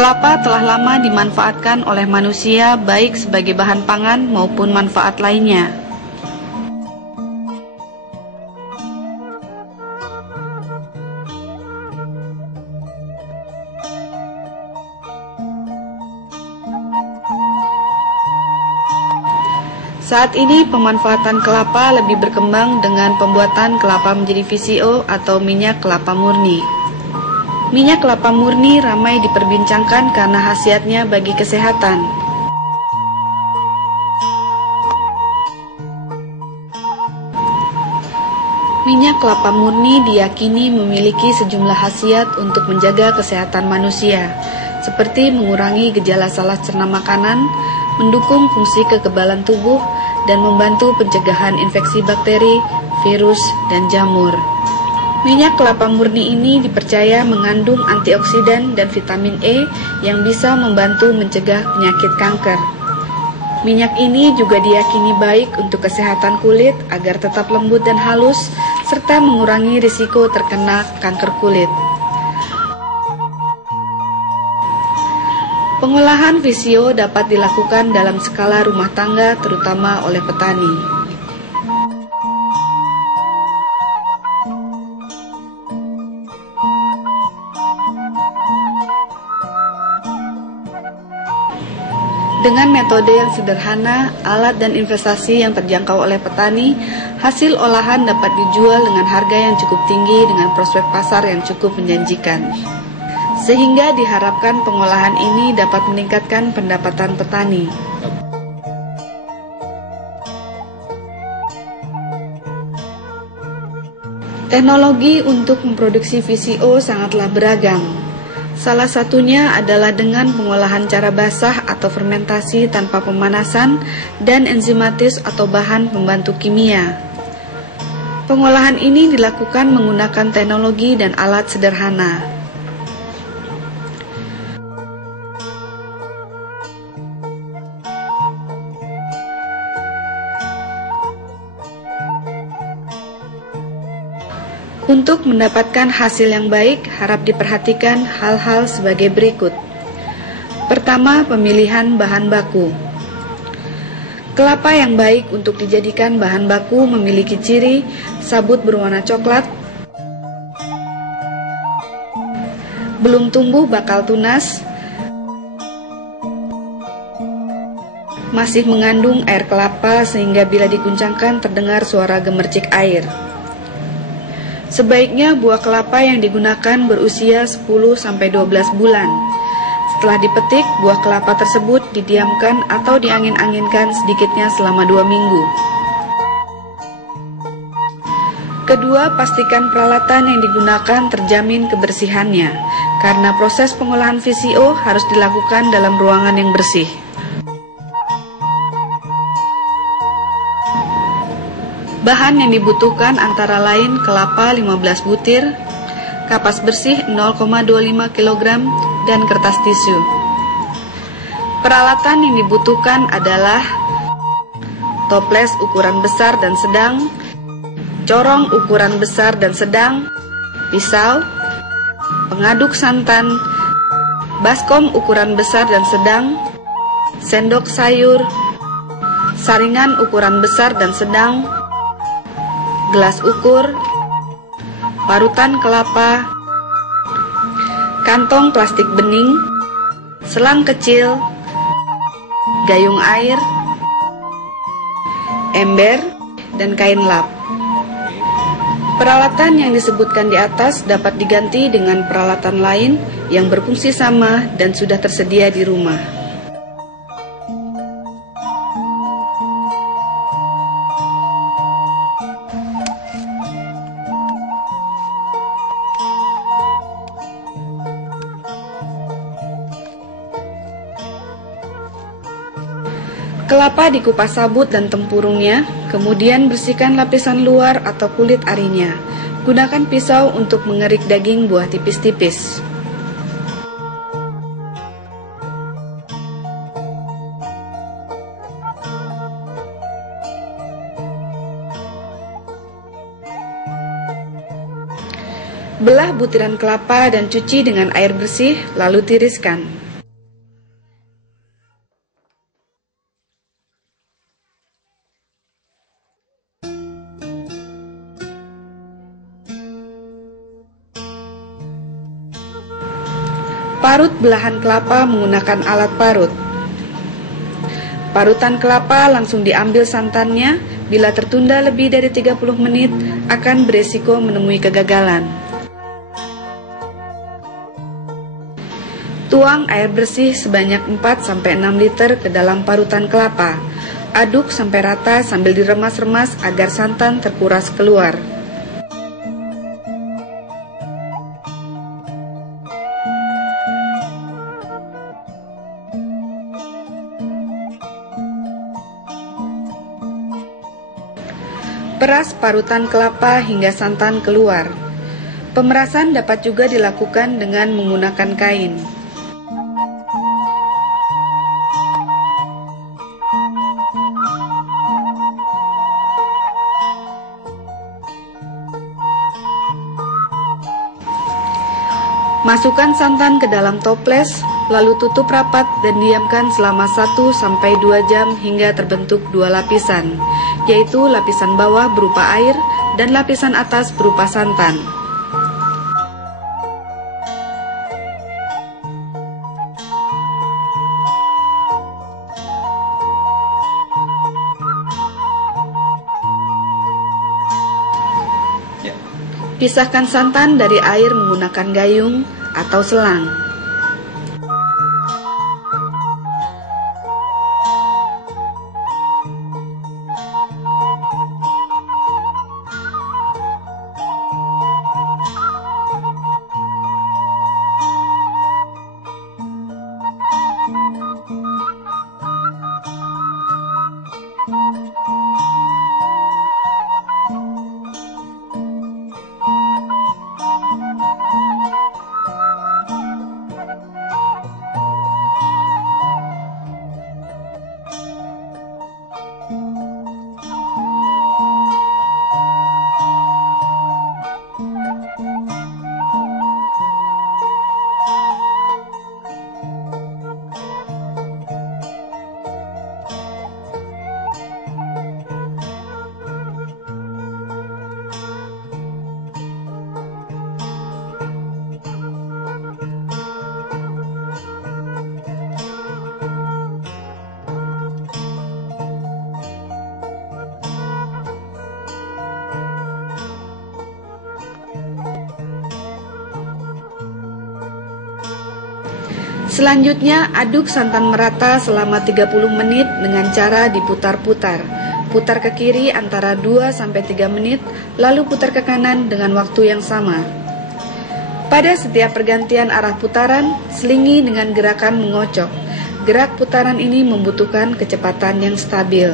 Kelapa telah lama dimanfaatkan oleh manusia baik sebagai bahan pangan maupun manfaat lainnya. Saat ini pemanfaatan kelapa lebih berkembang dengan pembuatan kelapa menjadi VCO atau minyak kelapa murni. Minyak kelapa murni ramai diperbincangkan karena khasiatnya bagi kesehatan. Minyak kelapa murni diyakini memiliki sejumlah khasiat untuk menjaga kesehatan manusia, seperti mengurangi gejala salah cerna makanan, mendukung fungsi kekebalan tubuh, dan membantu pencegahan infeksi bakteri, virus, dan jamur. Minyak kelapa murni ini dipercaya mengandung antioksidan dan vitamin E yang bisa membantu mencegah penyakit kanker. Minyak ini juga diyakini baik untuk kesehatan kulit agar tetap lembut dan halus, serta mengurangi risiko terkena kanker kulit. Pengolahan VCO dapat dilakukan dalam skala rumah tangga, terutama oleh petani. Dengan metode yang sederhana, alat dan investasi yang terjangkau oleh petani, hasil olahan dapat dijual dengan harga yang cukup tinggi dengan prospek pasar yang cukup menjanjikan. Sehingga diharapkan pengolahan ini dapat meningkatkan pendapatan petani. Teknologi untuk memproduksi VCO sangatlah beragam. Salah satunya adalah dengan pengolahan cara basah atau fermentasi tanpa pemanasan dan enzimatis atau bahan pembantu kimia. Pengolahan ini dilakukan menggunakan teknologi dan alat sederhana. Untuk mendapatkan hasil yang baik, harap diperhatikan hal-hal sebagai berikut. Pertama, pemilihan bahan baku. Kelapa yang baik untuk dijadikan bahan baku memiliki ciri sabut berwarna coklat, belum tumbuh bakal tunas, masih mengandung air kelapa sehingga bila diguncangkan terdengar suara gemercik air. Sebaiknya buah kelapa yang digunakan berusia 10-12 bulan. Setelah dipetik, buah kelapa tersebut didiamkan atau diangin-anginkan sedikitnya selama 2 minggu. Kedua, pastikan peralatan yang digunakan terjamin kebersihannya, karena proses pengolahan VCO harus dilakukan dalam ruangan yang bersih. Bahan yang dibutuhkan antara lain kelapa 15 butir, kapas bersih 0,25 kg, dan kertas tisu. Peralatan yang dibutuhkan adalah toples ukuran besar dan sedang, corong ukuran besar dan sedang, pisau, pengaduk santan, baskom ukuran besar dan sedang, sendok sayur, saringan ukuran besar dan sedang, gelas ukur, parutan kelapa, kantong plastik bening, selang kecil, gayung air, ember, dan kain lap. Peralatan yang disebutkan di atas dapat diganti dengan peralatan lain yang berfungsi sama dan sudah tersedia di rumah. Kelapa dikupas sabut dan tempurungnya, kemudian bersihkan lapisan luar atau kulit arinya. Gunakan pisau untuk mengerik daging buah tipis-tipis. Belah butiran kelapa dan cuci dengan air bersih, lalu tiriskan. Parut belahan kelapa menggunakan alat parut. Parutan kelapa langsung diambil santannya. Bila tertunda lebih dari 30 menit, akan beresiko menemui kegagalan. Tuang air bersih sebanyak 4-6 liter ke dalam parutan kelapa. Aduk sampai rata sambil diremas-remas agar santan terkuras keluar. Peras parutan kelapa hingga santan keluar. Pemerasan dapat juga dilakukan dengan menggunakan kain. Masukkan santan ke dalam toples, lalu tutup rapat dan diamkan selama 1-2 jam hingga terbentuk 2 lapisan, yaitu lapisan bawah berupa air dan lapisan atas berupa santan. Pisahkan santan dari air menggunakan gayung atau selang. Selanjutnya, aduk santan merata selama 30 menit dengan cara diputar-putar. Putar ke kiri antara 2-3 menit, lalu putar ke kanan dengan waktu yang sama. Pada setiap pergantian arah putaran, selingi dengan gerakan mengocok. Gerak putaran ini membutuhkan kecepatan yang stabil.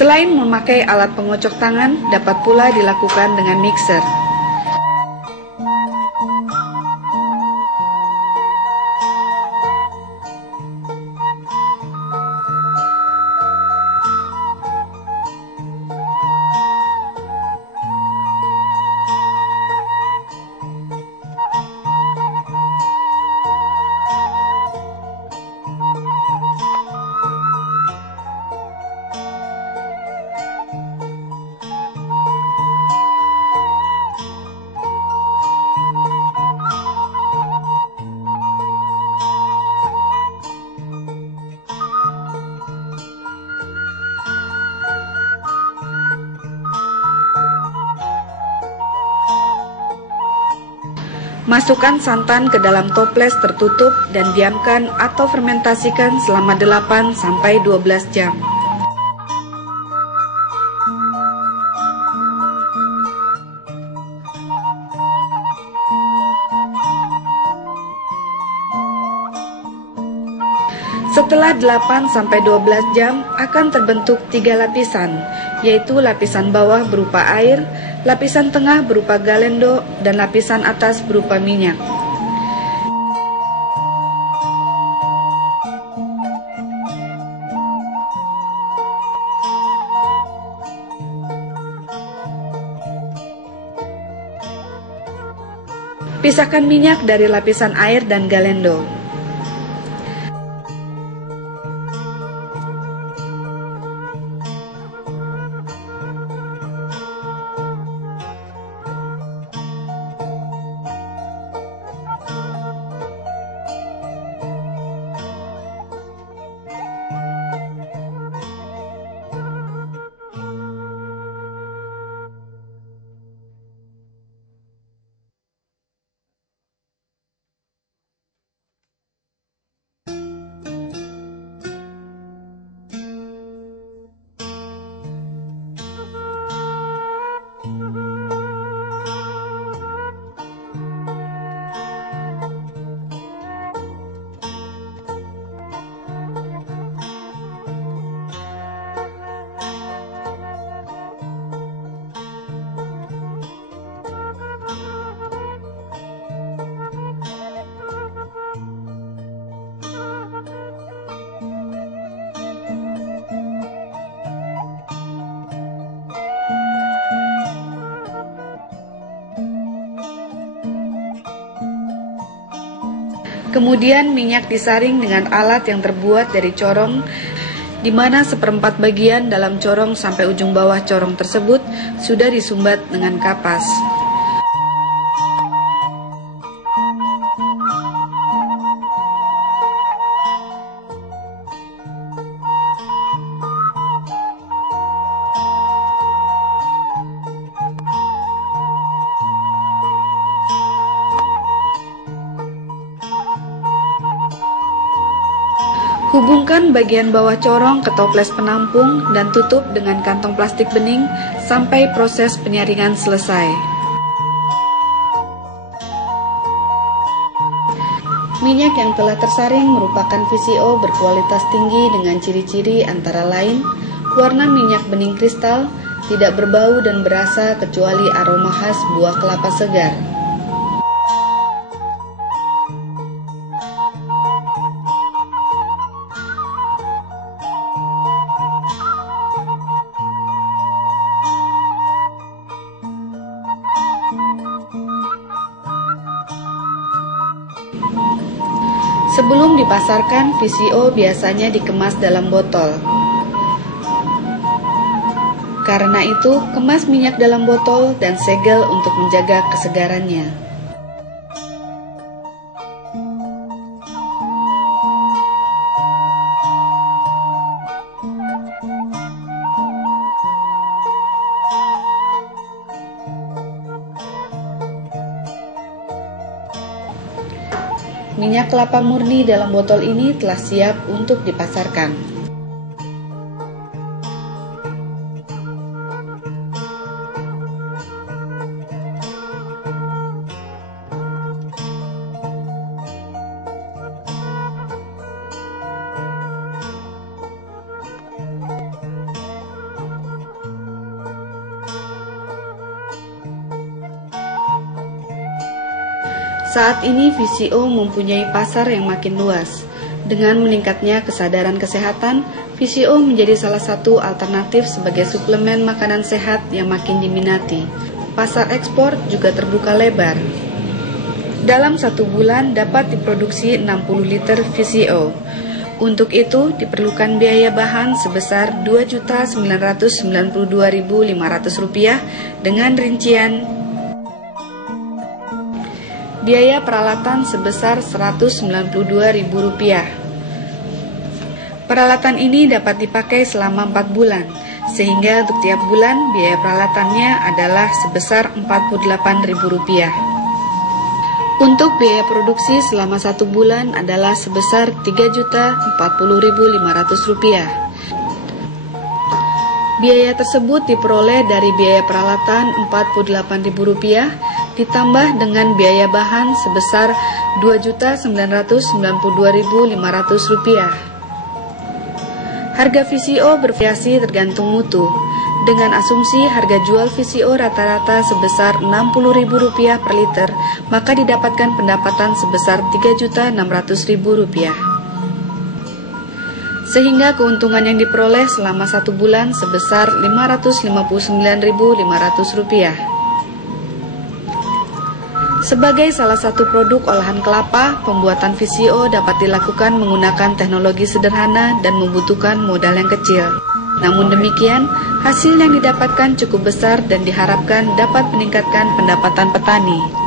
Selain memakai alat pengocok tangan, dapat pula dilakukan dengan mixer. Masukkan santan ke dalam toples tertutup dan diamkan atau fermentasikan selama 8-12 jam. Setelah 8-12 jam akan terbentuk 3 lapisan, yaitu lapisan bawah berupa air, lapisan tengah berupa galendo, dan lapisan atas berupa minyak. Pisahkan minyak dari lapisan air dan galendo. Kemudian minyak disaring dengan alat yang terbuat dari corong, di mana seperempat bagian dalam corong sampai ujung bawah corong tersebut sudah disumbat dengan kapas. Hubungkan bagian bawah corong ke toples penampung dan tutup dengan kantong plastik bening sampai proses penyaringan selesai. Minyak yang telah tersaring merupakan VCO berkualitas tinggi dengan ciri-ciri antara lain warna minyak bening kristal, tidak berbau dan berasa kecuali aroma khas buah kelapa segar. Sebelum dipasarkan, VCO biasanya dikemas dalam botol. Karena itu, kemas minyak dalam botol dan segel untuk menjaga kesegarannya. Minyak kelapa murni dalam botol ini telah siap untuk dipasarkan. Saat ini VCO mempunyai pasar yang makin luas. Dengan meningkatnya kesadaran kesehatan, VCO menjadi salah satu alternatif sebagai suplemen makanan sehat yang makin diminati. Pasar ekspor juga terbuka lebar. Dalam 1 bulan dapat diproduksi 60 liter VCO. Untuk itu diperlukan biaya bahan sebesar Rp2.992.500 dengan rincian biaya peralatan sebesar Rp192.000. Peralatan ini dapat dipakai selama 4 bulan, sehingga untuk tiap bulan biaya peralatannya adalah sebesar Rp48.000. Untuk biaya produksi selama 1 bulan adalah sebesar Rp3.040.500. Biaya tersebut diperoleh dari biaya peralatan Rp48.000 ditambah dengan biaya bahan sebesar Rp2.992.500. Harga VCO bervariasi tergantung mutu. Dengan asumsi harga jual VCO rata-rata sebesar Rp60.000 per liter, maka didapatkan pendapatan sebesar Rp3.600.000. Sehingga keuntungan yang diperoleh selama 1 bulan sebesar Rp559.500. Sebagai salah satu produk olahan kelapa, pembuatan VCO dapat dilakukan menggunakan teknologi sederhana dan membutuhkan modal yang kecil. Namun demikian, hasil yang didapatkan cukup besar dan diharapkan dapat meningkatkan pendapatan petani.